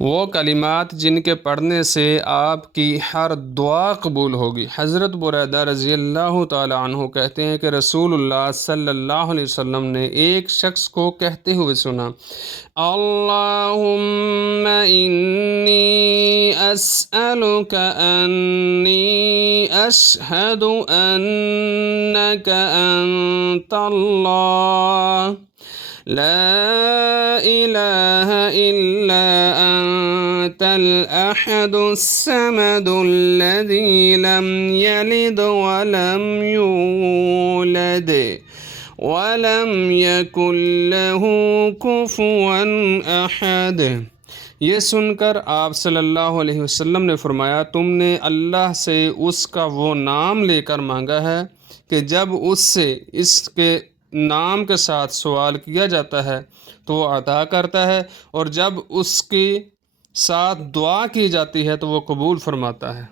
वो कलिमात जिनके पढ़ने से आपकी हर दुआ कबूल होगी। हज़रत बुरैदा रज़ी अल्लाह ताला अन्हु कहते हैं कि रसूलुल्लाह सल्लल्लाहु अलैहि वसल्लम ने एक शख्स को कहते हुए सुना, अल्लाहुम्मा इन्नी अस्अलुका अन्नी अशहदु अन्नका अंतल्लाह ला इलाहा इल्ला अंतल अहदुस्समदुल्लज़ी लम यलिद वलम यूलद वलम यकुल लहू कुफुवन अहद। ये सुनकर आप सल्लल्लाहु अलैहि वसल्लम ने फरमाया, तुमने अल्लाह से उसका वो नाम लेकर मांगा है कि जब उससे इसके नाम के साथ सवाल किया जाता है तो वो अता करता है, और जब उसके साथ दुआ की जाती है तो वो कबूल फरमाता है।